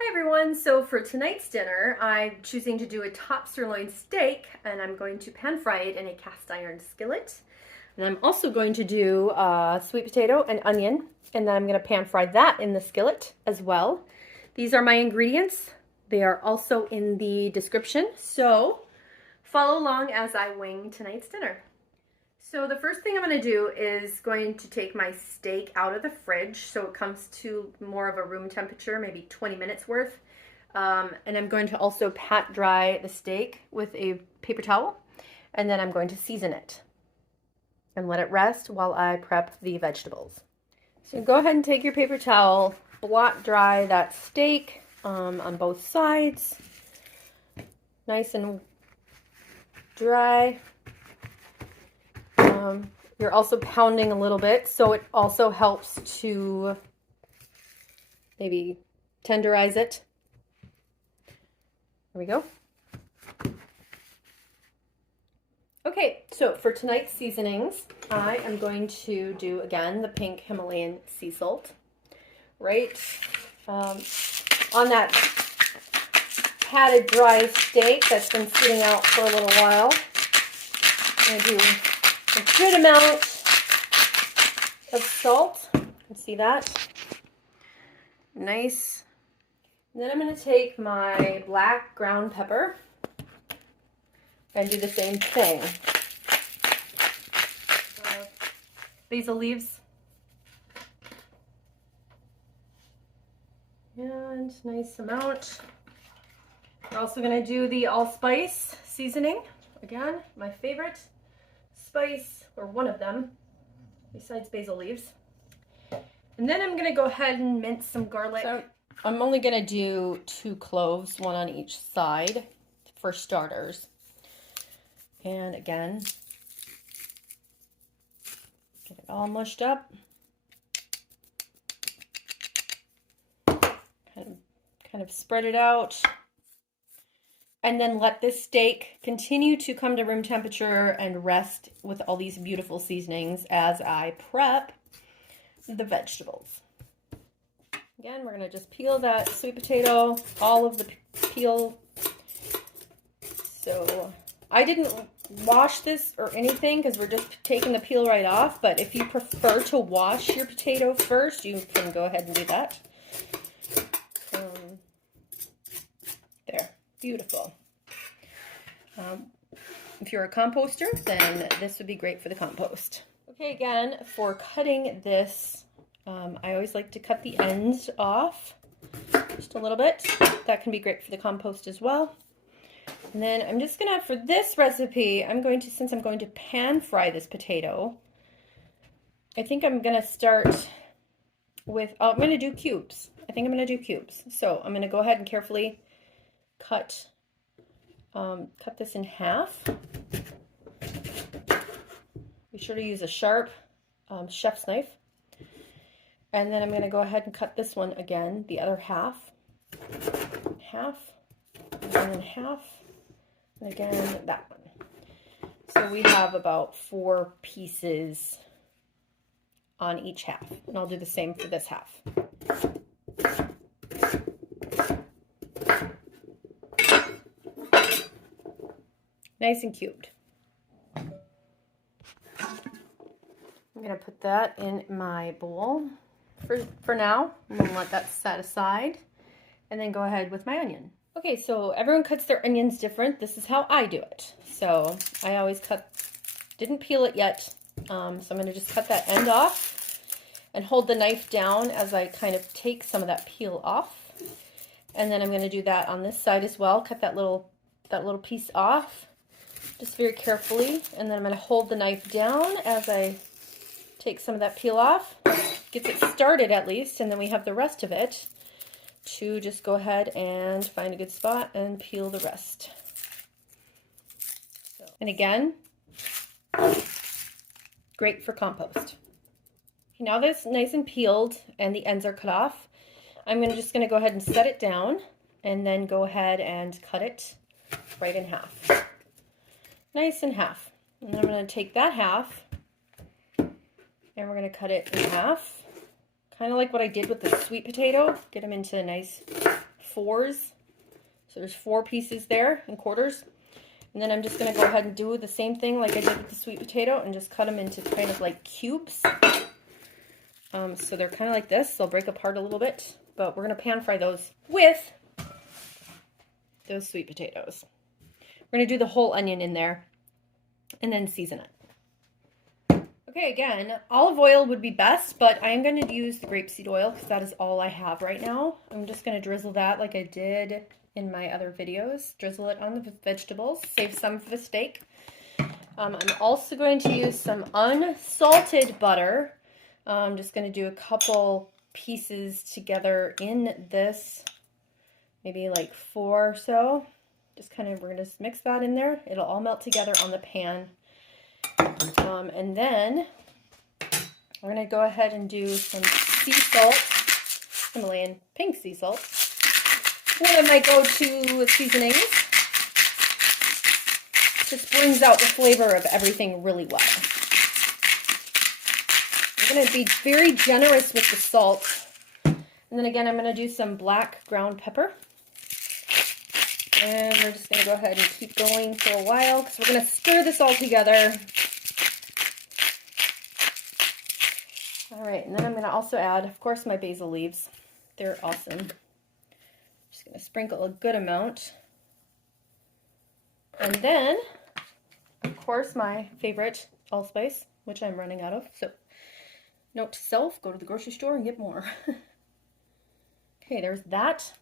Hi everyone, so for tonight's dinner, I'm choosing to do a top sirloin steak and I'm going to pan fry it in a cast iron skillet. And I'm also going to do sweet potato and onion, and then I'm going to pan fry that in the skillet as well. These are my ingredients. They are also in the description, so follow along as I wing tonight's dinner. So the first thing I'm going to do is going to take my steak out of the fridge so it comes to more of a room temperature, maybe 20 minutes worth. And I'm going to also pat dry the steak with a paper towel, and then I'm going to season it and let it rest while I prep the vegetables. So go ahead and take your paper towel, blot dry that steak on both sides, nice and dry. You're also pounding a little bit, so it also helps to maybe tenderize it. There we go. Okay, so for tonight's seasonings, I am going to do, again, the pink Himalayan sea salt. Right on that patted dry steak that's been sitting out for a little while. I'm going to do a good amount of salt. You can see that. Nice. And then I'm going to take my black ground pepper and do the same thing. Basil leaves. And nice amount. We're also going to do the allspice seasoning. Again, my favorite spice, or one of them, besides basil leaves. And then I'm going to go ahead and mince some garlic. So I'm only going to do 2 cloves, one on each side for starters. And again, get it all mushed up. Kind of spread it out. And then let this steak continue to come to room temperature and rest with all these beautiful seasonings as I prep the vegetables. Again, we're going to just peel that sweet potato, all of the peel. So I didn't wash this or anything because we're just taking the peel right off. But if you prefer to wash your potato first, you can go ahead and do that. There. Beautiful. If you're a composter, then this would be great for the compost. Okay, again, for cutting this, I always like to cut the ends off just a little bit. That can be great for the compost as well. And then I'm just gonna, for this recipe, since I'm going to pan fry this potato, I think I'm gonna start with, I'm gonna do cubes. I think I'm gonna do cubes. So I'm gonna go ahead and carefully cut this in half. Be sure to use a sharp chef's knife. And then I'm going to go ahead and cut this one again, the other half, and then half, and again that one. So we have about 4 pieces on each half, and I'll do the same for this half. Nice and cubed. I'm going to put that in my bowl for now. I'm going to let that set aside and then go ahead with my onion. Okay, so everyone cuts their onions different. This is how I do it. So I always didn't peel it yet. So I'm going to just cut that end off and hold the knife down as I kind of take some of that peel off. And then I'm going to do that on this side as well. Cut that little piece off. Just very carefully, and then I'm going to hold the knife down as I take some of that peel off. Gets it started at least, and then we have the rest of it to just go ahead and find a good spot and peel the rest. And again, great for compost. Okay, now that it's nice and peeled and the ends are cut off, I'm just going to go ahead and set it down and then go ahead and cut it right in half. Nice in half. And then I'm going to take that half and we're going to cut it in half. Kind of like what I did with the sweet potato. Get them into nice fours. So there's 4 pieces there in quarters. And then I'm just going to go ahead and do the same thing like I did with the sweet potato and just cut them into kind of like cubes. So they're kind of like this. They'll break apart a little bit. But we're going to pan fry those with those sweet potatoes. We're going to do the whole onion in there and then season it. Okay, again, olive oil would be best, but I am going to use the grapeseed oil because that is all I have right now. I'm just going to drizzle that like I did in my other videos. Drizzle it on the vegetables, save some for the steak. I'm also going to use some unsalted butter. I'm just going to do a couple pieces together in this, maybe like 4 or so. Just kind of, we're going to mix that in there. It'll all melt together on the pan. And then we're going to go ahead and do some sea salt, Himalayan pink sea salt. One of my go-to seasonings. Just brings out the flavor of everything really well. I'm going to be very generous with the salt. And then again, I'm going to do some black ground pepper. And we're just going to go ahead and keep going for a while because we're going to stir this all together. All right, and then I'm going to also add, of course, my basil leaves. They're awesome. Just going to sprinkle a good amount. And then, of course, my favorite allspice, which I'm running out of. So, note to self, go to the grocery store and get more. Okay, there's that.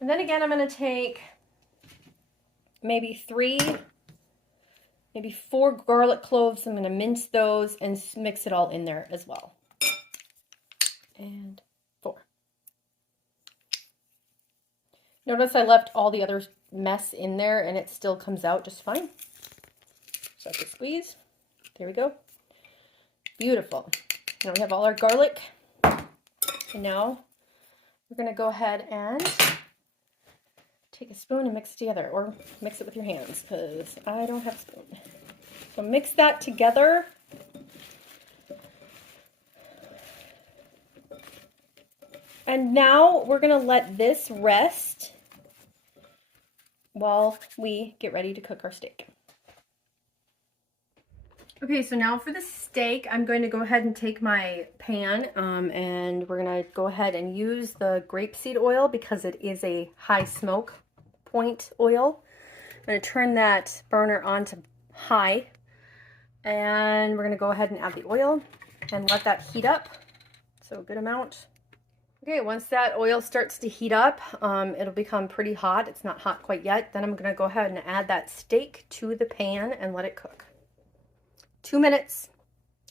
And then again, I'm going to take maybe 4 garlic cloves. I'm going to mince those and mix it all in there as well. And 4. Notice I left all the other mess in there and it still comes out just fine. So I have to squeeze. There we go. Beautiful. Now we have all our garlic. And now we're going to go ahead and take a spoon and mix it together, or mix it with your hands because I don't have a spoon. So mix that together. And now we're going to let this rest while we get ready to cook our steak. Okay, so now for the steak, I'm going to go ahead and take my pan and we're going to go ahead and use the grapeseed oil because it is a high smoke point oil. I'm going to turn that burner on to high and we're going to go ahead and add the oil and let that heat up. So a good amount. Okay, once that oil starts to heat up, it'll become pretty hot. It's not hot quite yet. Then I'm going to go ahead and add that steak to the pan and let it cook. 2 minutes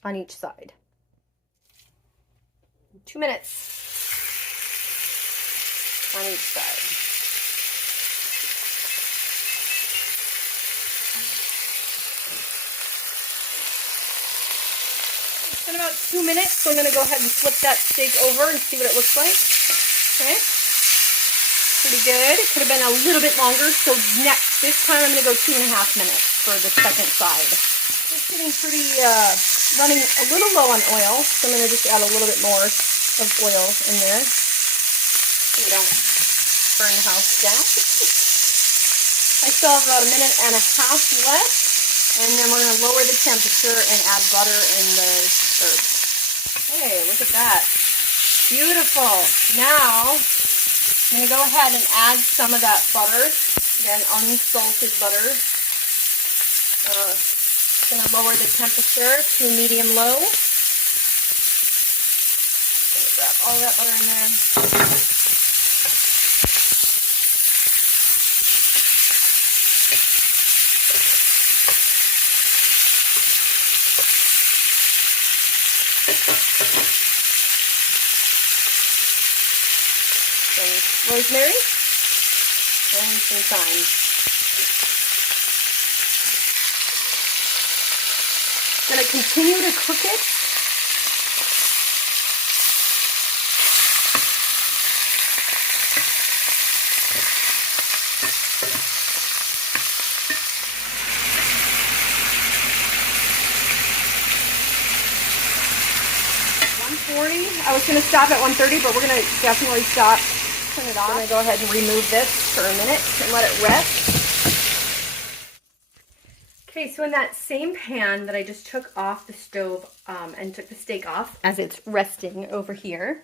on each side. 2 minutes on each side. It's been about 2 minutes, so I'm going to go ahead and flip that steak over and see what it looks like. Okay. Pretty good. It could have been a little bit longer, so this time I'm going to go 2.5 minutes for the second side. It's getting pretty, running a little low on oil, so I'm going to just add a little bit more of oil in there so we don't burn the house down. I still have about 1.5 minutes left, and then we're going to lower the temperature and add butter and the herbs. Hey, look at that. Beautiful. Now, I'm going to go ahead and add some of that butter, again, unsalted butter. Going to lower the temperature to medium-low. Going to grab all that butter in there. Some rosemary and some thyme. Going to continue to cook it. I was going to stop at 130, but we're going to definitely stop turn it off. I'm going to go ahead and remove this for a minute and let it rest. Okay, so in that same pan that I just took off the stove and took the steak off as it's resting over here,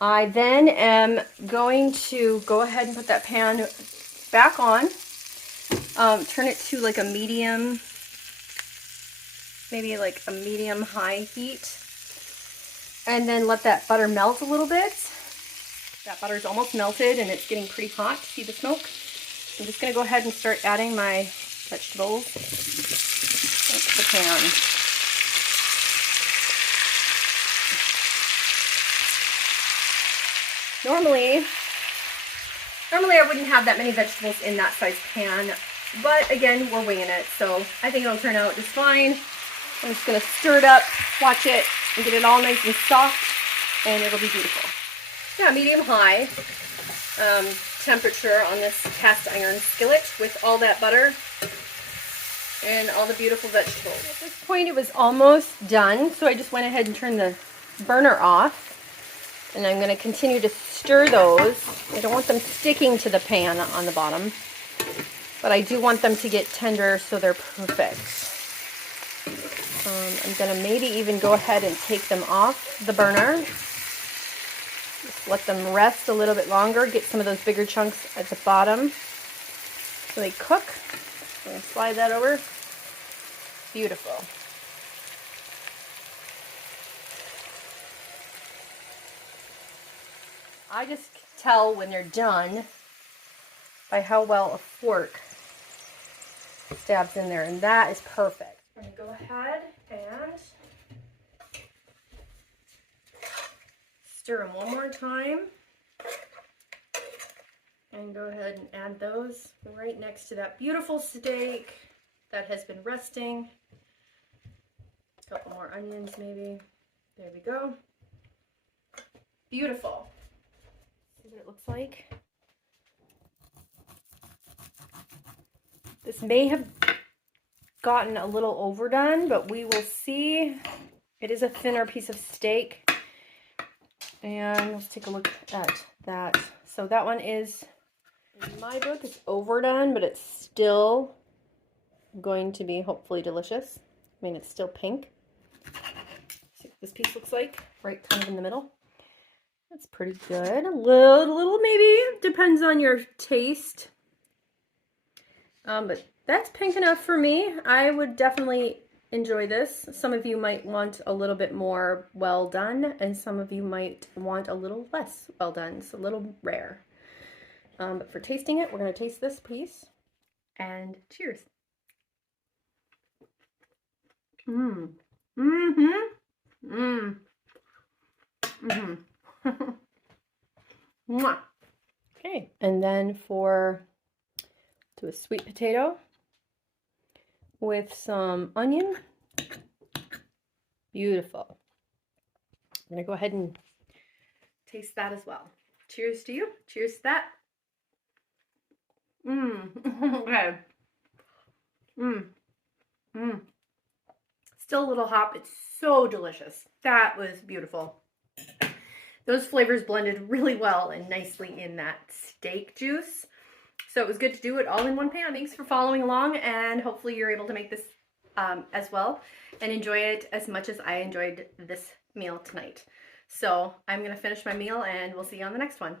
I then am going to go ahead and put that pan back on, turn it to like a medium, maybe like a medium-high heat, and then let that butter melt a little bit. That butter's almost melted and it's getting pretty hot. See the smoke? I'm just going to go ahead and start adding my vegetables into the pan. Normally I wouldn't have that many vegetables in that size pan, but again, we're winging it, so I think it'll turn out just fine. I'm just going to stir it up, watch it, and get it all nice and soft, and it'll be beautiful. Yeah, medium-high temperature on this cast iron skillet with all that butter and all the beautiful vegetables. At this point, it was almost done, so I just went ahead and turned the burner off. And I'm going to continue to stir those. I don't want them sticking to the pan on the bottom, but I do want them to get tender so they're perfect. I'm going to maybe even go ahead and take them off the burner. Just let them rest a little bit longer, get some of those bigger chunks at the bottom so they cook. I'm going to slide that over. Beautiful. I just tell when they're done by how well a fork stabs in there, and that is perfect. I'm going to go ahead and stir them one more time, and go ahead and add those right next to that beautiful steak that has been resting. A couple more onions maybe. There we go. Beautiful. See what it looks like. This may have gotten a little overdone, but we will see. It is a thinner piece of steak. And let's take a look at that. So that one is, in my book, it's overdone, but it's still going to be hopefully delicious. I mean, it's still pink. See what this piece looks like, right kind of in the middle. That's pretty good. A little maybe, depends on your taste. But that's pink enough for me. I would definitely enjoy this. Some of you might want a little bit more well done, and some of you might want a little less well done. It's a little rare. But for tasting it, we're going to taste this piece. And cheers. Mmm. Mm-hmm. Mmm. Mm-hmm. Mwah. Okay, and then do a sweet potato with some onion. Beautiful. I'm going to go ahead and taste that as well. Cheers to you. Cheers to that. Mmm. Okay. Mmm. Mmm. Still a little hot. It's so delicious. That was beautiful. Those flavors blended really well and nicely in that steak juice. So it was good to do it all in one pan. Thanks for following along, and hopefully you're able to make this as well and enjoy it as much as I enjoyed this meal tonight. So I'm going to finish my meal, and we'll see you on the next one.